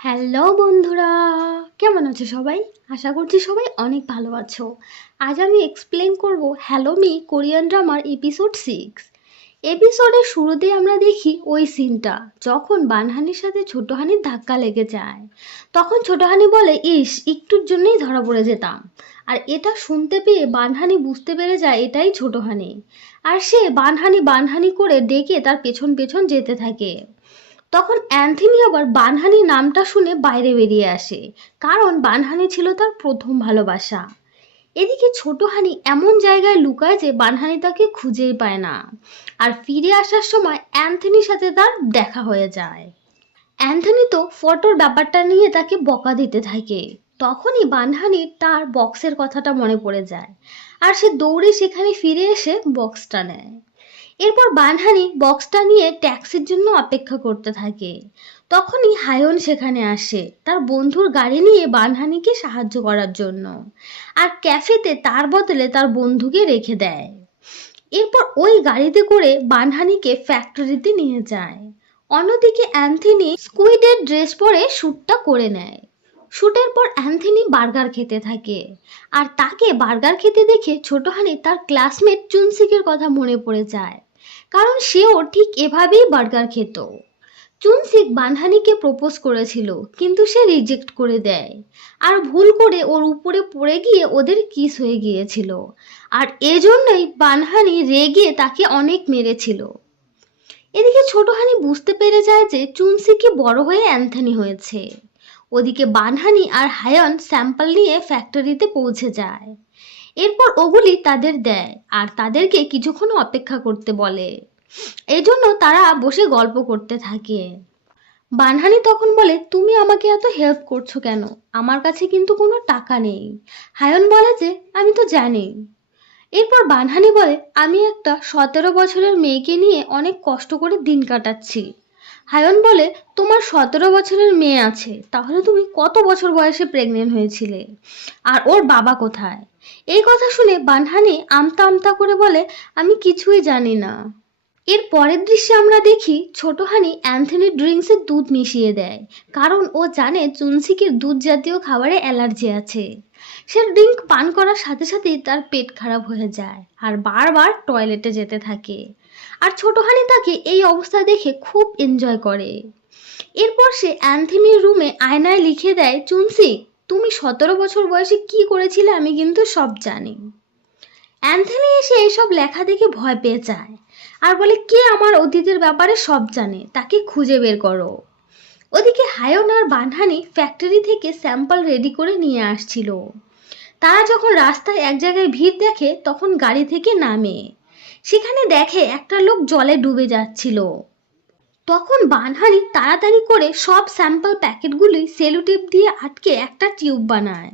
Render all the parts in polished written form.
Hello বন্ধুরা, কেমন আছো সবাই? আশা করছি সবাই অনেক ভালো আছো। আজ আমি এক্সপ্লেন করব হ্যালো মি কোরিয়ান ড্রামার এপিসোড 6। এপিসোডের শুরুতেই আমরা দেখি ওই সিনটা, যখন বানহানির সাথে ছোট হানির ধাক্কা লেগে যায়। তখন ছোট হানি বলে, ইস, একটুর জন্যই ধরা পড়ে যেতাম। আর এটা শুনতে পেয়ে বানহানি বুঝতে পেরে যায় এটাই ছোট হানি। আর সে বানহানি বানহানি করে ডেকে তার পেছন পেছন যেতে থাকে। তখন অ্যান্থনি আবার বানহানি নামটা শুনে বাইরে বেরিয়ে আসে, কারণ বানহানি ছিল তার প্রথম ভালোবাসা। এদিকে ছোট হানি এমন জায়গায় লুকায় যে বানহানি তাকে খুঁজেই পায় না। আর ফিরে আসার সময় অ্যান্থনির সাথে তার দেখা হয়ে যায়। অ্যান্থনি তো ফটোর ব্যাপারটা নিয়ে তাকে বকা দিতে থাকে। তখনই বানহানির তার বক্সের কথাটা মনে পড়ে যায়, আর সে দৌড়ে সেখানে ফিরে এসে বক্সটা নেয়। এরপর বানহানি বক্সটা নিয়ে ট্যাক্সির জন্য অপেক্ষা করতে থাকে। তখনই হায়ন সেখানে আসে তার বন্ধুর গাড়ি নিয়ে বানহানিকে সাহায্য করার জন্য, আর ক্যাফেতে তার বদলে তার বন্ধুকে রেখে দেয়। এরপর ওই গাড়িতে করে বানহানিকে ফ্যাক্টরিতে নিয়ে যায়। অন্যদিকে অ্যান্থনি স্কুইডের ড্রেস পরে শ্যুটটা করে নেয়। শ্যুটের পর অ্যান্থনি বার্গার খেতে থাকে, আর তাকে বার্গার খেতে দেখে ছোট হানি তার ক্লাসমেট চুনসিকের কথা মনে পড়ে যায়, কারণ সেও ঠিক এভাবেই বার্গার খেত। চুনসিক বানহানিকে প্রপোজ করেছিল, কিন্তু সে রিজেক্ট করে দেয়, আর ভুল করে ওর উপরে পড়ে গিয়ে ওদের কিস হয়ে গিয়েছিল। আর এজন্যই বানহানি রেগে তাকে অনেক মেরেছিল। এদিকে ছোট হানি বুঝতে পেরে যায় যে চুনসিকে বড় হয়ে অ্যান্থনি হয়েছে। ওদিকে বানহানি আর হায়ন স্যাম্পল নিয়ে ফ্যাক্টরিতে পৌঁছে যায়। এরপর ওগুলি তাদের দেয় আর তাদেরকে কিছুক্ষণ অপেক্ষা করতে বলে। এই জন্য তারা বসে গল্প করতে থাকে। বানহানি তখন বলে, তুমি আমাকে এত হেল্প করছো কেন? আমার কাছে কিন্তু কোনো টাকা নেই। হায়ন বলে যে, আমি তো জানি। এরপর বানহানি বলে, আমি একটা 17 বছরের মেয়েকে নিয়ে অনেক কষ্ট করে দিন কাটাচ্ছি। হায়ন বলে, তোমার 17 বছরের মেয়ে আছে, তাহলে তুমি কত বছর বয়সে প্রেগনেন্ট হয়েছিলে? আর ওর বাবা কোথায়? এই কথা শুনে বানহানি আমতা আমতা করে বলে, আমি কিছুই জানি না। এর পরের দৃশ্যে আমরা দেখি ছোট হানি অ্যান্থনির ড্রিঙ্কসে দুধ মিশিয়ে দেয়, কারণ ও জানে চুনসিকের দুধ জাতীয় খাবারে অ্যালার্জি আছে। সে ড্রিঙ্ক পান করার সাথে সাথেই তার পেট খারাপ হয়ে যায় আর বারবার টয়লেটে যেতে থাকে। আর ছোট হানি তাকে এই অবস্থা দেখে খুব এনজয় করে। এরপর সে অ্যান্থনির রুমে আয়নায় লিখে দেয়, চুনসিক, তুমি 17 বছর বয়সে কি করেছিলে আমি কিন্তু সব জানি। অ্যান্থনি এসে এসব লেখা দেখে ভয় পেয়ে যায় আর বলে, কে আমার অতীতের ব্যাপারে সব জানে, তাকে খুঁজে বের করো। ওদিকে হায়ন আর বানহানি ফ্যাক্টরি থেকে স্যাম্পল রেডি করে নিয়ে আসছিল। তারা যখন রাস্তায় এক জায়গায় ভিড় দেখে তখন গাড়ি থেকে নামে। সেখানে দেখে একটা লোক জলে ডুবে যাচ্ছিল। তখন বানহানি তাড়াতাড়ি করে সব স্যাম্পল প্যাকেটগুলি সেলোটেপ দিয়ে আটকে একটা টিউব বানায়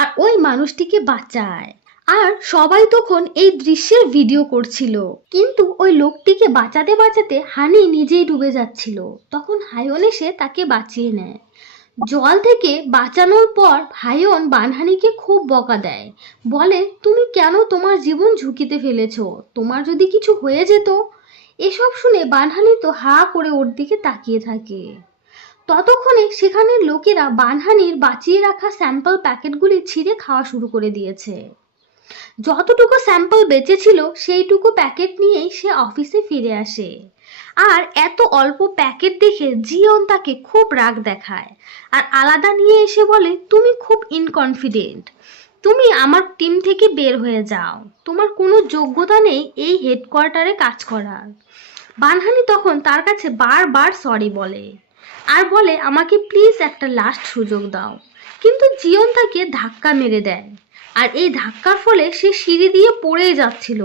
আর ওই মানুষটিকে বাঁচায়। আর সবাই তখন এই দৃশ্যের ভিডিও করছিল, কিন্তু ওই লোকটিকে বাঁচাতে বাঁচাতে হানি নিজেই ডুবে যাচ্ছিল। তখন হায়ন এসে তাকে বাঁচিয়ে নেয়। জল থেকে বাঁচানোর পর হায়ন বানহানিকে খুব বকা দেয়, বলে, তুমি কেন তোমার জীবন ঝুঁকিতে ফেলেছো? তোমার যদি কিছু হয়ে যেত। এসব শুনে বানহানি তো হা করে ওর দিকে তাকিয়ে থাকে। ততক্ষণে সেখানের লোকেরা বানহানির বাঁচিয়ে রাখা স্যাম্পল প্যাকেটগুলি ছিঁড়ে খাওয়া শুরু করে দিয়েছে। যতটুকু স্যাম্পল বেঁচে ছিল সেইটুকু প্যাকেট নিয়েই সে অফিসে ফিরে আসে। আর এত অল্প প্যাকেট দেখে জিয়ন তাকে খুব রাগ দেখায় আর আলাদা নিয়ে এসে বলে, তুমি খুব ইনকনফিডেন্ট, তুমি আমার টিম থেকে বের হয়ে যাও, তোমার কোনো যোগ্যতা নেই এই হেডকোয়ার্টারে কাজ করার। বানহানি তখন তার কাছে বারবার সরি বলে আর বলে, আমাকে প্লিজ একটা লাস্ট সুযোগ দাও। কিন্তু জিয়ন তাকে ধাক্কা মেরে দেয়, আর এই ধাক্কার ফলে সে সিঁড়ি দিয়ে পড়ে যাচ্ছিল।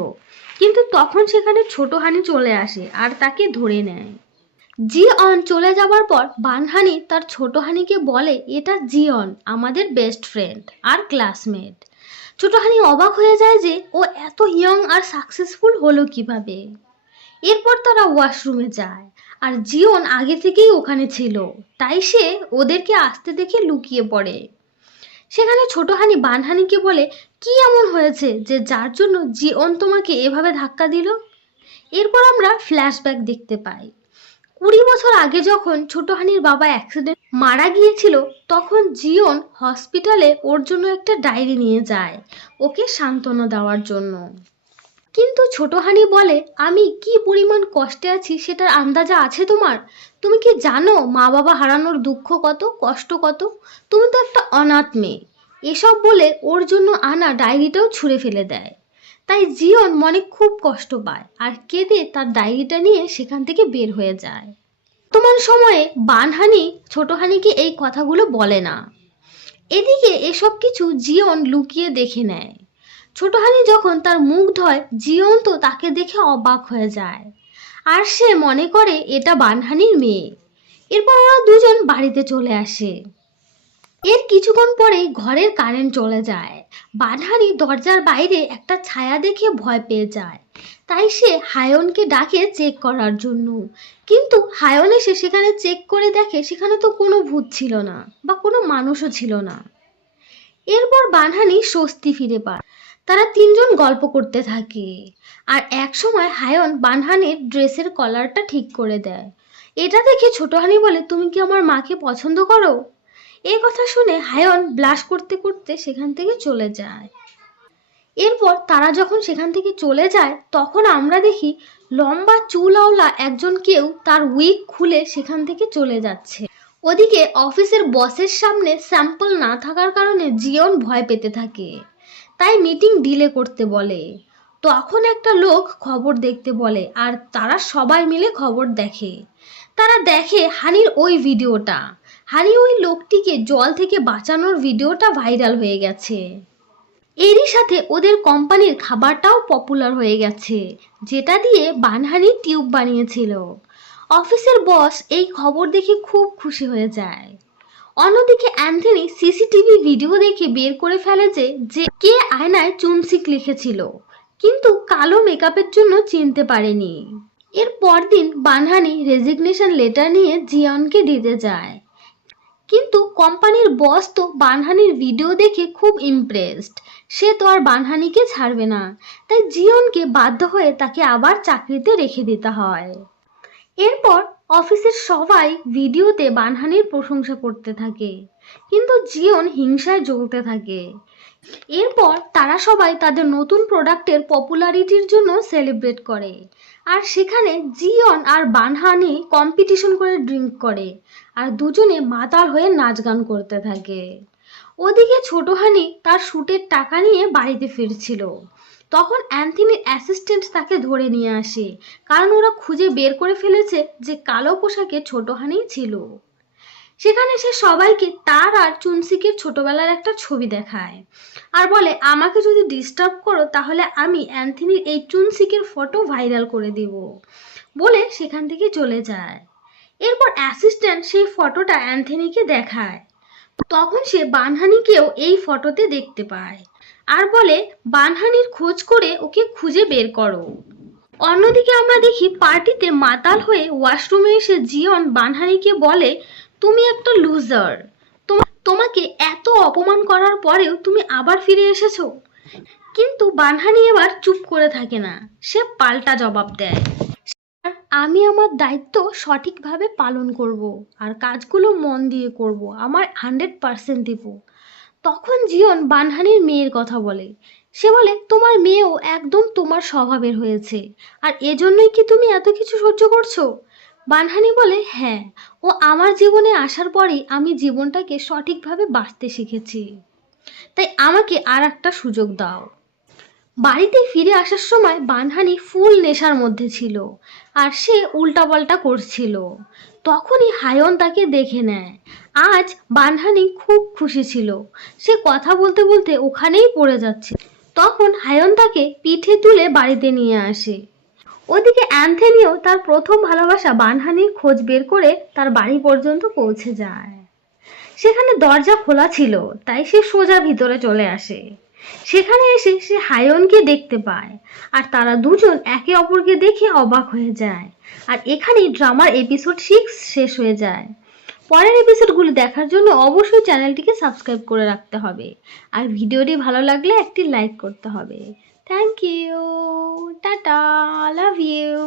কিন্তু তখন সেখানে ছোট হানি চলে আসে আর তাকে ধরে নেয়। জিয়ন চলে যাবার পর বানহানি তার ছোট হানিকে বলে, এটা জিয়ন, আমাদের বেস্ট ফ্রেন্ড আর ক্লাসমেট। ছোট হানি অবাক হয়ে যায় যে ও এত ইয়ং আর সাকসেসফুল হলো কিভাবে। এরপর তারা ওয়াশরুমে যায়, আর জিয়ন আগে থেকেই ওখানে ছিল, তাই সে ওদেরকে আসতে দেখে লুকিয়ে পড়ে। সেখানে ছোট হানি বানহানিকে বলে, কি এমন হয়েছে যে যার জন্য জিয়ন তোমাকে এভাবে ধাক্কা দিল? এরপর আমরা ফ্ল্যাশব্যাক দেখতে পাই। 20 বছর আগে যখন ছোট হানির বাবা অ্যাক্সিডেন্ট মারা গিয়েছিল, তখন জিয়ন হসপিটালে ওর জন্য একটা ডায়েরি নিয়ে যায় ওকে সান্ত্বনা দেওয়ার জন্য। কিন্তু ছোট হানি বলে, আমি কি পরিমাণ কষ্টে আছি সেটার আন্দাজা আছে তোমার? তুমি কি জানো মা বাবা হারানোর দুঃখ কত, কষ্ট কত? তুমি তো একটা অনাথ মেয়ে। এসব বলে ওর জন্য আনা ডায়েরিটাও ছুঁড়ে ফেলে দেয়। তাই জিয়ন মনে খুব কষ্ট পায় আর কেঁদে তার ডায়েরিটা নিয়ে সেখান থেকে বের হয়ে যায়। বর্তমান সময়ে বানহানি ছোট হানিকে এই কথাগুলো বলে না। এদিকে এসব কিছু জিয়ন লুকিয়ে দেখে নেয়। ছোট হানি যখন তার মুখ ধোয়, জিয়ন তো তাকে দেখে অবাক হয়ে যায় আর সে মনে করে এটা বানহানির মেয়ে। এরপর ওরা দুজন বাড়িতে চলে আসে। এর কিছুক্ষণ পরেই ঘরের কারেন্ট চলে যায়। বানহানি দরজার বাইরে একটা ছায়া দেখে ভয় পেয়ে যায়। তাই সে হায়নকে ডাকে চেক করার জন্য। কিন্তু হায়ন এসে সেখানে চেক করে দেখে সেখানে তো কোনো ভূত ছিল না বা কোনো মানুষও ছিল না। এরপর বানহানি স্বস্তি ফিরে পায়। তারা তিনজন গল্প করতে থাকে আর এক সময় হায়ন বানহানির ড্রেসের কলারটা ঠিক করে দেয়। এটা দেখে ছোট হানি বলে, তুমি কি আমার মাকে পছন্দ করো? এই কথা শুনে হায়ন ব্লাশ করতে করতে সেখান থেকে চলে যায়। এরপর তারা যখন সেখান থেকে চলে যায়, তখন আমরা দেখি লম্বা চুলওয়ালা একজন কেউ তার উইগ খুলে সেখান থেকে চলে যাচ্ছে। ওদিকে অফিসের বসের সামনে স্যাম্পল না থাকার কারণে জিয়ন ভয় পেতে থাকে। তাই মিটিং ডিলে করতে বলে। তখন একটা লোক খবর দেখতে বলে আর তারা সবাই মিলে খবর দেখে। তারা দেখে হানির ওই ভিডিওটা। হানি ওই লোকটিকে জল থেকে বাঁচানোর ভিডিওটা ভাইরাল হয়ে গেছে। এরই সাথে ওদের কোম্পানির খাবারটাও পপুলার হয়ে গেছে, যেটা দিয়ে বানহানি টিউব বানিয়েছিল। অফিসের বস এই খবর দেখে খুব খুশি হয়ে যায়। অন্যদিকে অ্যান্থনি সিসিটিভি ভিডিও দেখে বের করে ফেলে যে কে আয়নায় চুনসিক লিখেছিল, কিন্তু কালো মেকআপের জন্য চিনতে পারেনি। এর পরদিন বানহানি রেজিগনেশন লেটার নিয়ে জিয়নকে দিতে যায়। কিন্তু কোম্পানির বস তো বানহানির ভিডিও দেখে খুব ইমপ্রেসড। সে তো আর বানহানিকে ছাড়বে না। তাই জিয়নকে বাধ্য হয়ে তাকে আবার চাকরিতে রেখে দিতে হয়। এরপর অফিসের সবাই ভিডিওতে বানহানির প্রশংসা করতে থাকে, কিন্তু জিয়ন হিংসায় জ্বলতে থাকে। এরপর তারা সবাই তাদের নতুন প্রোডাক্টের পপুলারিটির জন্য সেলিব্রেট করে আর সেখানে জিয়ন আর বানহানি কম্পিটিশন করে ড্রিঙ্ক করে আর দুজনে মাতাল হয়ে নাচ গান করতে থাকে। ওদিকে ছোট হানি তার শুটের টাকা নিয়ে বাড়িতে ফিরছিল। তখন অ্যান্থনির অ্যাসিস্ট্যান্ট তাকে ধরে নিয়ে আসে, কারণ ওরা খুঁজে বের করে ফেলেছে যে কালো পোশাকে ছোট হানিই ছিল। সেখানে সে সবাইকে তার আর চুনসিকের ছোটবেলার একটা ছবি দেখায় আর বলে, আমাকে যদি ডিস্টার্ব করো তাহলে আমি অ্যান্থনির এই চুনসিকের ফটো ভাইরাল করে দেব বলে সেখান থেকে চলে যায়। এরপর অ্যাসিস্ট্যান্ট সেই ফটোটা অ্যান্থনিকে দেখায়। তখন সে বানহানিকেও এই ফটোতে দেখতে পায় আর বলে, বানহানির খোঁজ করে ওকে খুঁজে বের করো। অন্যদিকে আমরা দেখি পার্টিতে মাতাল হয়ে ওয়াশরুমে এসে জিয়ন বানহানিকে বলে, তুমি একটা লুজার। তোমাকে এত অপমান করার পরেও তুমি আবার ফিরে এসেছো। কিন্তু বানহানি এবার চুপ করে থাকে না, সে পাল্টা জবাব দেয়, আমি আমার দায়িত্ব সঠিকভাবে পালন করব আর কাজগুলো মন দিয়ে করব, আমার 100% দেব। তখন জিয়ন বানহানির মেয়ের কথা বলে। সে বলে, তোমার মেয়েও একদম তোমার স্বভাবের হয়েছে আর এজন্যই কি তুমি এত কিছু সহ্য করছো? বানহানি বলে, হ্যাঁ, ও আমার জীবনে আসার পরেই আমি জীবনটাকে সঠিকভাবে বাঁচতে শিখেছি। তাই আমাকে আর একটা সুযোগ দাও। বাড়িতে ফিরে আসার সময় বানহানি ফুল নেশার মধ্যে ছিল আর সে উল্টাপাল্টা করছিল। তখনই হায়ন তাকে দেখে নেয়। আজ বানহানি খুব খুশি ছিল। সে কথা বলতে বলতে ওখানেই পড়ে যাচ্ছে। তখন হায়ন তাকে পিঠে তুলে বাড়িতে নিয়ে আসে। ওদিকে অ্যান্থনিও তার প্রথম ভালোবাসা বানহানির খোঁজ বের করে তার বাড়ি পর্যন্ত পৌঁছে যায়। সেখানে দরজা খোলা ছিল, তাই সে সোজা ভিতরে চলে আসে। সেখানে এসে সে হায়নকে দেখতে পায় আর তারা দুজন একে অপরকে দেখে অবাক হয়ে যায়। আর এখানেই ড্রামার এপিসোড 6 শেষ হয়ে যায়। পরের এপিসোডগুলি দেখার জন্য অবশ্যই চ্যানেলটিকে সাবস্ক্রাইব করে রাখতে হবে আর ভিডিওটি ভালো লাগলে একটি লাইক করতে হবে। Thank you, tata, love you.